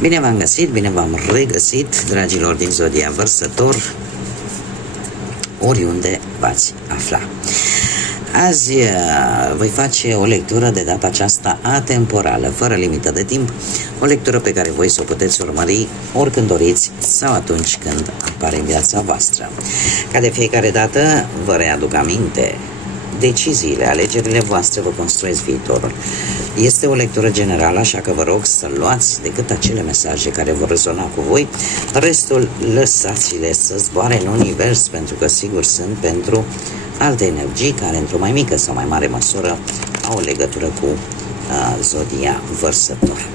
Bine v-am găsit, bine v-am regăsit, dragilor din Zodia Vărsător, oriunde v-ați afla. Azi voi face o lectură de data aceasta atemporală, fără limită de timp, o lectură pe care voi să o puteți urmări oricând doriți sau atunci când apare în viața voastră. Ca de fiecare dată, vă readuc aminte, deciziile, alegerile voastre vă construiesc viitorul. Este o lectură generală, așa că vă rog să luați decât acele mesaje care vor rezona cu voi, restul lăsați-le să zboare în univers, pentru că sigur sunt pentru alte energii care într-o mai mică sau mai mare măsură au o legătură cu Zodia Vărsător.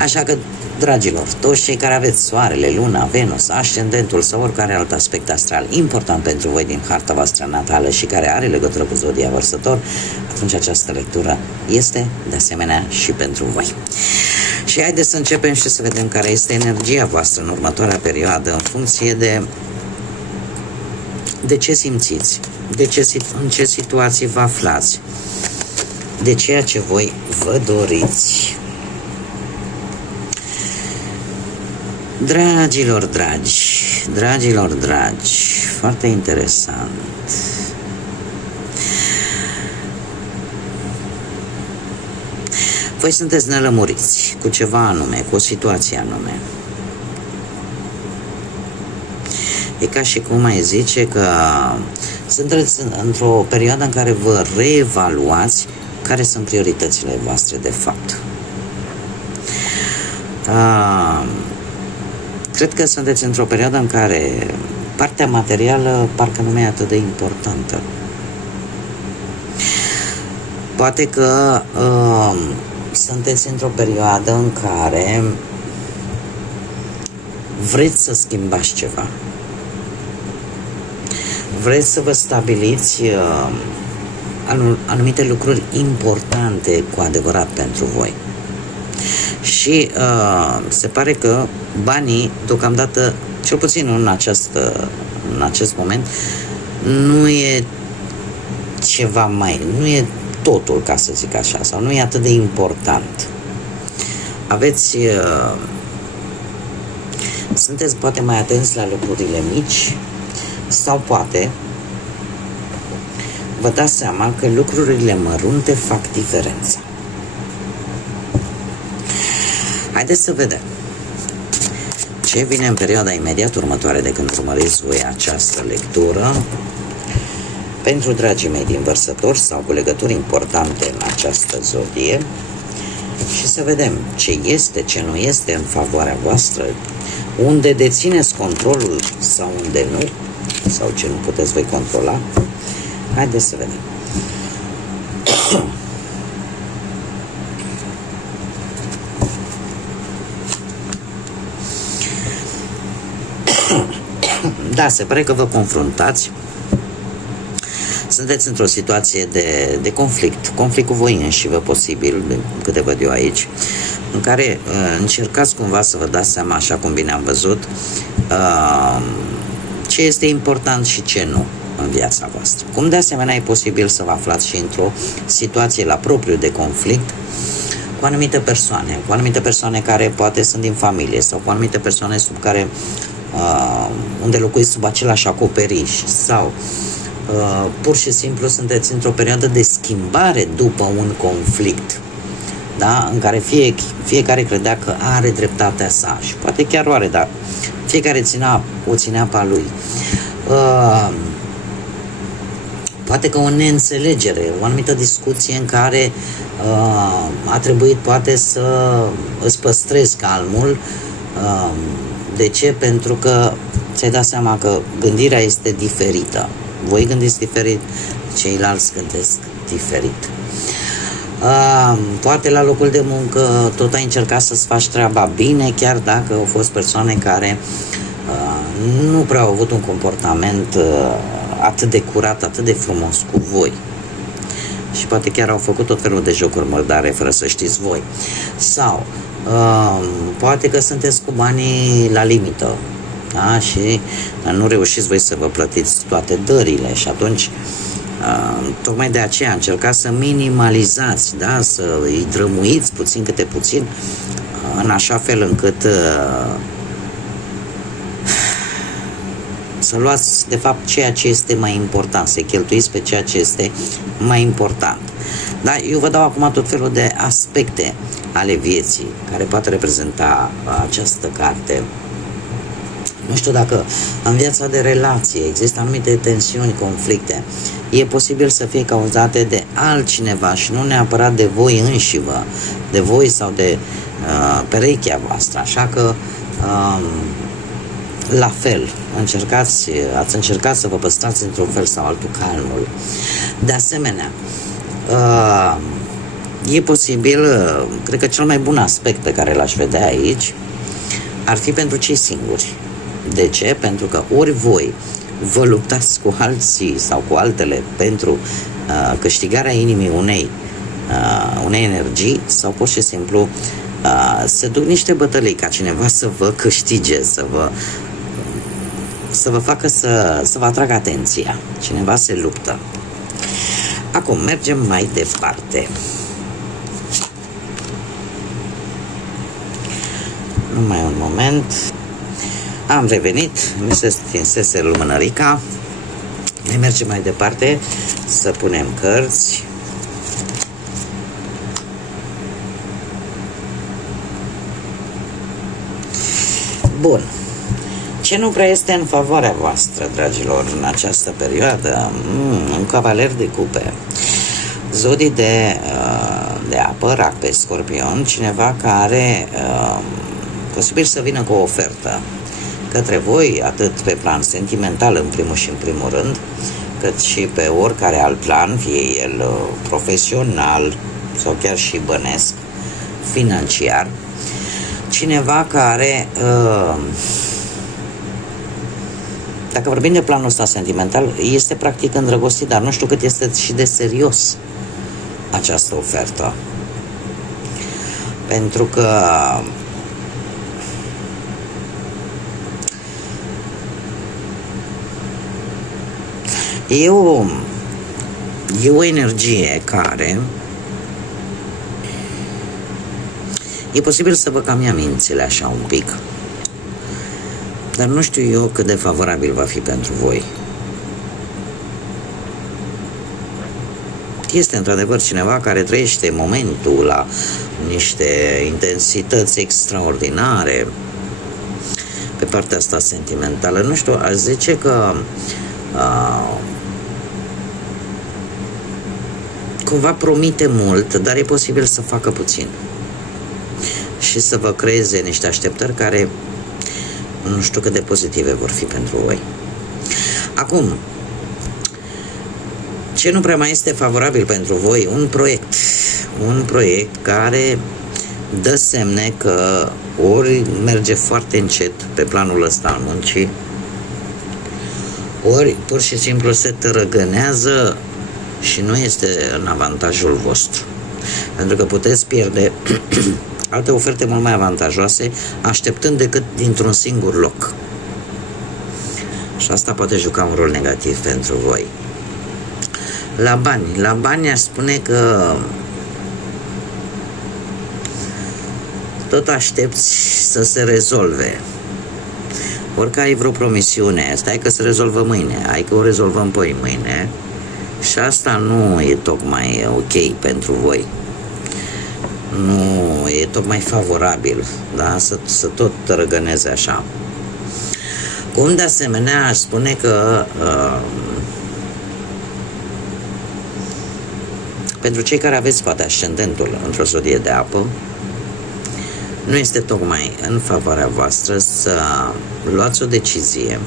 Așa că, dragilor, toți cei care aveți Soarele, Luna, Venus, Ascendentul sau oricare alt aspect astral important pentru voi din harta voastră natală și care are legătură cu Zodia Vărsător, atunci această lectură este de asemenea și pentru voi. Și haideți să începem și să vedem care este energia voastră în următoarea perioadă, în funcție de ce simțiți, în ce situații vă aflați, de ceea ce voi vă doriți. Dragilor dragi, foarte interesant. Voi sunteți nelămuriți cu ceva anume, cu o situație anume. E ca și cum mai zice că sunteți într-o perioadă în care vă reevaluați care sunt prioritățile voastre de fapt. Cred că sunteți într-o perioadă în care partea materială parcă nu mai e atât de importantă. Poate că sunteți într-o perioadă în care vreți să schimbați ceva. Vreți să vă stabiliți anumite lucruri importante cu adevărat pentru voi. Și se pare că banii, deocamdată, cel puțin în acest moment, nu e ceva nu e totul, ca să zic așa, sau nu e atât de important. Sunteți poate mai atenți la lucrurile mici, sau poate vă dați seama că lucrurile mărunte fac diferența. Haideți să vedem ce vine în perioada imediat următoare de când urmăriți voi această lectură pentru dragii mei din Vărsători sau cu legături importante în această zodie și să vedem ce este, ce nu este în favoarea voastră, unde dețineți controlul sau unde nu, sau ce nu puteți voi controla. Haideți să vedem. Da, se pare că vă confruntați, sunteți într-o situație de conflict cu voi înși vă posibil, de câte văd eu aici, în care încercați cumva să vă dați seama, așa cum bine am văzut, ce este important și ce nu în viața voastră. Cum de asemenea e posibil să vă aflați și într-o situație la propriu de conflict cu anumite persoane care poate sunt din familie sau cu anumite persoane unde locuiți sub același acoperiș sau pur și simplu sunteți într-o perioadă de schimbare după un conflict, da? În care fiecare credea că are dreptatea sa și poate chiar o are, dar fiecare o ținea pe a lui. Poate că o neînțelegere, o anumită discuție în care a trebuit poate să îți păstrezi calmul. De ce? Pentru că ți-ai dat seama că gândirea este diferită. Voi gândiți diferit, ceilalți gândesc diferit. Poate la locul de muncă tot ai încercat să-ți faci treaba bine, chiar dacă au fost persoane care nu prea au avut un comportament atât de curat, atât de frumos cu voi. Și poate chiar au făcut tot felul de jocuri murdare fără să știți voi. Sau poate că sunteți cu banii la limită, da? Și nu reușiți voi să vă plătiți toate dările și atunci tocmai de aceea încercați să minimalizați, da? Să îi drămuiți puțin câte puțin în așa fel încât să luați de fapt ceea ce este mai important, să cheltuiți pe ceea ce este mai important. Da, eu vă dau acum tot felul de aspecte ale vieții care poate reprezenta această carte. Nu știu dacă în viața de relație există anumite tensiuni, conflicte. E posibil să fie cauzate de altcineva și nu neapărat de voi înșivă, de voi sau de perechea voastră. Așa că la fel, ați încercat să vă păstrați într-un fel sau altul calmul. De asemenea, e posibil, cred că cel mai bun aspect pe care l-aș vedea aici ar fi pentru cei singuri. De ce? Pentru că ori voi vă luptați cu alții sau cu altele pentru câștigarea inimii unei energii, sau pur și simplu se duc niște bătălii ca cineva să vă câștige, să vă facă să vă atragă atenția. Cineva se luptă. Acum mergem mai departe. Numai un moment. Am revenit, mi se stinsese lumânărica. Ne mergem mai departe să punem cărți. Bun. Ce nu prea este în favoarea voastră, dragilor, în această perioadă? Un cavaler de cupe. Zodii de apă, Rac pe Scorpion, cineva care posibil să vină cu o ofertă către voi, atât pe plan sentimental în primul și în primul rând, cât și pe oricare alt plan, fie el profesional sau chiar și bănesc, financiar. Cineva care, dacă vorbim de planul ăsta sentimental, este practic îndrăgostit, dar nu știu cât este și de serios această ofertă. Pentru că e o energie care e posibil să vă cam ia mințile așa un pic, dar nu știu eu cât de favorabil va fi pentru voi. Este într-adevăr cineva care trăiește momentul la niște intensități extraordinare pe partea asta sentimentală. Nu știu, aș zice că cumva promite mult, dar e posibil să facă puțin și să vă creeze niște așteptări care nu știu cât de pozitive vor fi pentru voi. Acum, ce nu prea mai este favorabil pentru voi? Un proiect care dă semne că ori merge foarte încet pe planul ăsta al muncii, ori pur și simplu se tărăgânează și nu este în avantajul vostru. Pentru că puteți pierde alte oferte mult mai avantajoase așteptând decât dintr-un singur loc. Și asta poate juca un rol negativ pentru voi. La bani aș spune că tot aștepți să se rezolve. Orică ai vreo promisiune, stai că se rezolvă mâine, hai că o rezolvăm poi mâine, și asta nu e tocmai ok pentru voi. Nu e tocmai favorabil, da? Să tot răgăneze așa. Cum de asemenea aș spune că pentru cei care aveți poate ascendentul într-o zodie de apă, nu este tocmai în favoarea voastră să luați o decizie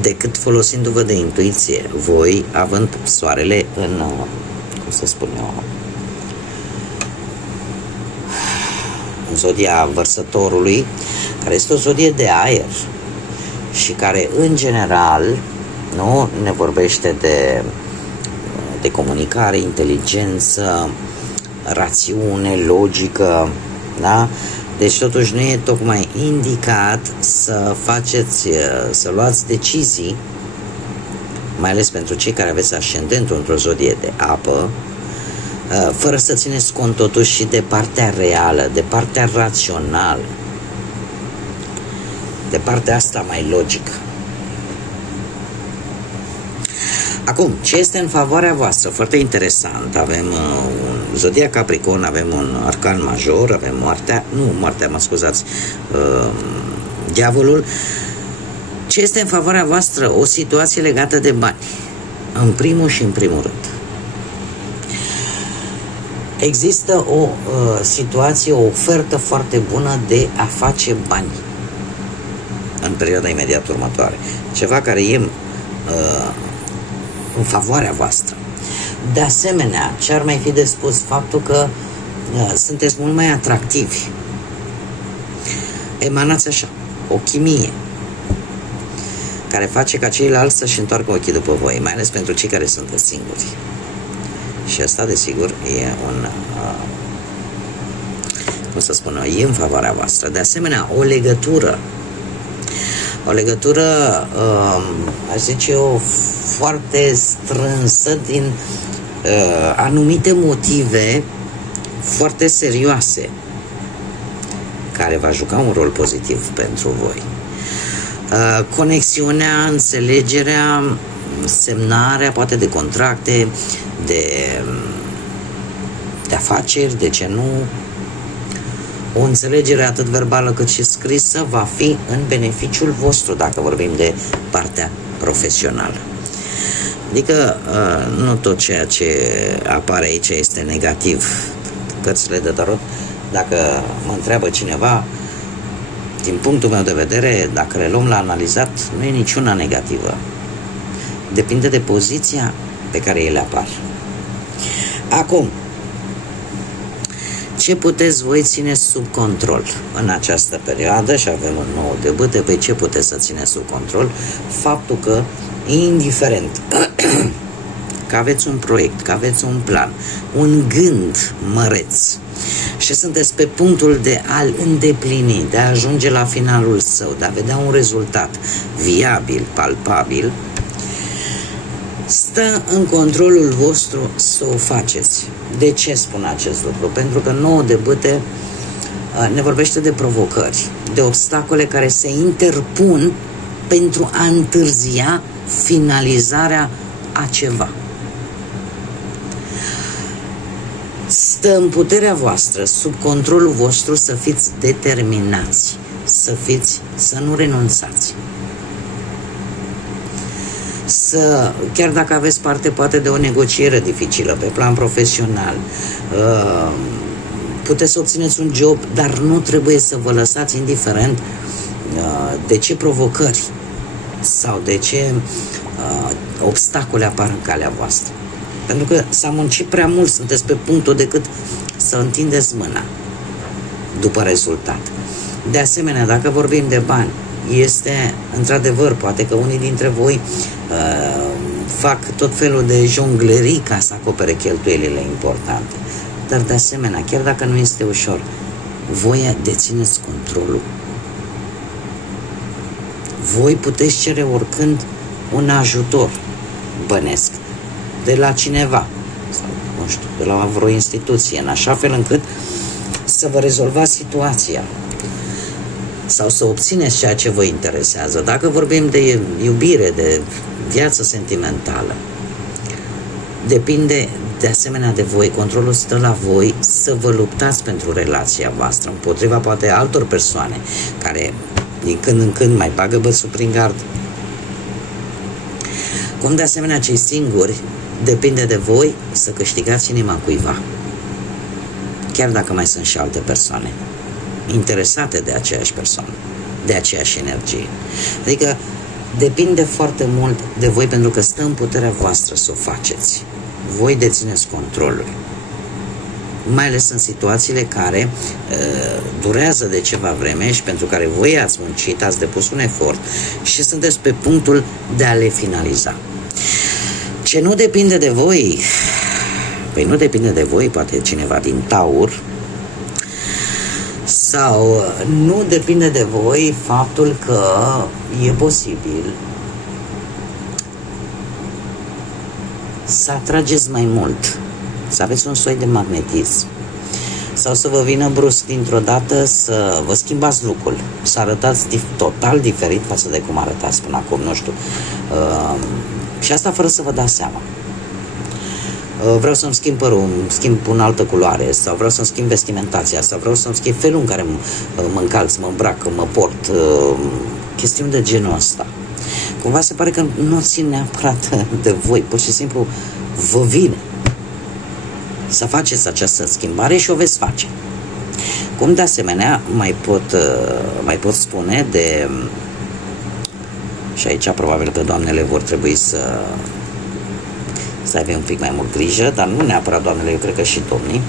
decât folosindu-vă de intuiție, voi având soarele în, cum să spun eu, în zodia Vărsătorului, care este o zodie de aer și care în general nu ne vorbește de comunicare, inteligență, rațiune, logică, da? Deci totuși nu e tocmai indicat să luați decizii, mai ales pentru cei care aveți ascendentul într-o zodie de apă, fără să țineți cont totuși și de partea reală, de partea rațională, de partea asta mai logică. Acum, ce este în favoarea voastră? Foarte interesant. Avem un Zodia Capricorn, avem un arcan major, avem diavolul. Ce este în favoarea voastră? O situație legată de bani. În primul și în primul rând. Există o situație, o ofertă foarte bună de a face bani în perioada imediat următoare. Ceva care e în favoarea voastră. De asemenea, ce ar mai fi de spus? Faptul că sunteți mult mai atractivi. Emanați așa, o chimie care face ca ceilalți să-și întoarcă ochii după voi, mai ales pentru cei care sunt singuri. Și asta, desigur, e e în favoarea voastră. De asemenea, o legătură, aș zice eu, foarte strânsă din anumite motive foarte serioase, care va juca un rol pozitiv pentru voi. Conexiunea, înțelegerea, semnarea, poate de contracte, de afaceri, de ce nu. O înțelegere atât verbală cât și scrisă va fi în beneficiul vostru, dacă vorbim de partea profesională. Adică nu tot ceea ce apare aici este negativ. Cărțile de tarot, dacă mă întreabă cineva, din punctul meu de vedere, dacă le luăm la analizat, nu e niciuna negativă. Depinde de poziția pe care ele apar. Acum, ce puteți voi ține sub control în această perioadă? Și avem un nou de bâte. Păi ce puteți să țineți sub control? Faptul că, indiferent că aveți un proiect, că aveți un plan, un gând măreț și sunteți pe punctul de a-l îndeplini, de a ajunge la finalul său, de a vedea un rezultat viabil, palpabil, stă în controlul vostru să o faceți. De ce spun acest lucru? Pentru că 9 de bâte ne vorbește de provocări, de obstacole care se interpun pentru a întârzia finalizarea a ceva. Stă în puterea voastră, sub controlul vostru, să fiți determinați, să nu renunțați. Chiar dacă aveți parte poate de o negociere dificilă pe plan profesional, puteți să obțineți un job, dar nu trebuie să vă lăsați indiferent de ce provocări sau de ce obstacole apar în calea voastră. Pentru că s-a muncit prea mult, sunteți pe punctul decât să întindeți mâna după rezultat. De asemenea, dacă vorbim de bani, este într-adevăr, poate că unii dintre voi fac tot felul de jonglerii ca să acopere cheltuielile importante. Dar de asemenea, chiar dacă nu este ușor, voi dețineți controlul. Voi puteți cere oricând un ajutor bănesc de la cineva sau, nu știu, de la vreo instituție, în așa fel încât să vă rezolvați situația sau să obțineți ceea ce vă interesează. Dacă vorbim de iubire, de viață sentimentală, depinde de asemenea de voi. Controlul stă la voi să vă luptați pentru relația voastră, împotriva poate altor persoane care din când în când mai bagă bățul prin gard. Cum de asemenea cei singuri, depinde de voi să câștigați inima cuiva. Chiar dacă mai sunt și alte persoane interesate de aceeași persoană, de aceeași energie. Adică depinde foarte mult de voi, pentru că stă în puterea voastră să o faceți. Voi dețineți controlul. Mai ales în situațiile care durează de ceva vreme și pentru care voi ați muncit, ați depus un efort și sunteți pe punctul de a le finaliza. Ce nu depinde de voi, păi nu depinde de voi, poate cineva din Taur, sau nu depinde de voi faptul că e posibil să atrageți mai mult să aveți un soi de magnetism, sau să vă vină brusc dintr-o dată să vă schimbați lucrul, să arătați total diferit față de cum arătați până acum, nu știu. Și asta fără să vă dați seama. Vreau să-mi schimb părul, schimb în altă culoare, sau vreau să-mi schimb vestimentația, sau vreau să-mi schimb felul în care mă încalț, mă îmbrac, mă port, chestiuni de genul ăsta. Cumva se pare că nu țin neapărat de voi, pur și simplu vă vine să faceți această schimbare și o veți face. Cum de asemenea mai pot spune de, și aici probabil că doamnele vor trebui să aibă un pic mai mult grijă, dar nu neapărat doamnele, eu cred că și domnii,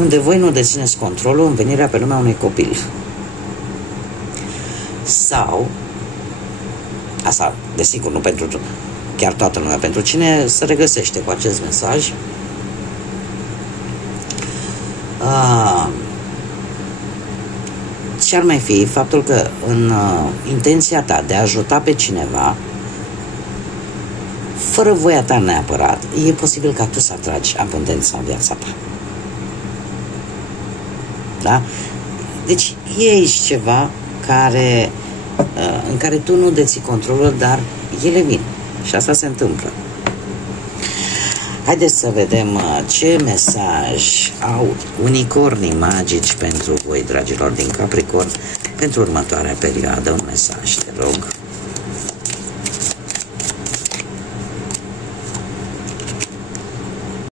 unde voi nu dețineți controlul în venirea pe lumea unui copil. Sau, asta desigur nu pentru chiar toată lumea, pentru cine se regăsește cu acest mesaj, ce ar mai fi faptul că în intenția ta de a ajuta pe cineva, fără voia ta neapărat, e posibil ca tu să atragi abundența în viața ta. Da? Deci e aici ceva în care tu nu deții controlul, dar ele vin. Și asta se întâmplă. Haideți să vedem ce mesaj au unicornii magici pentru voi, dragilor din Capricorn, pentru următoarea perioadă. Un mesaj, te rog.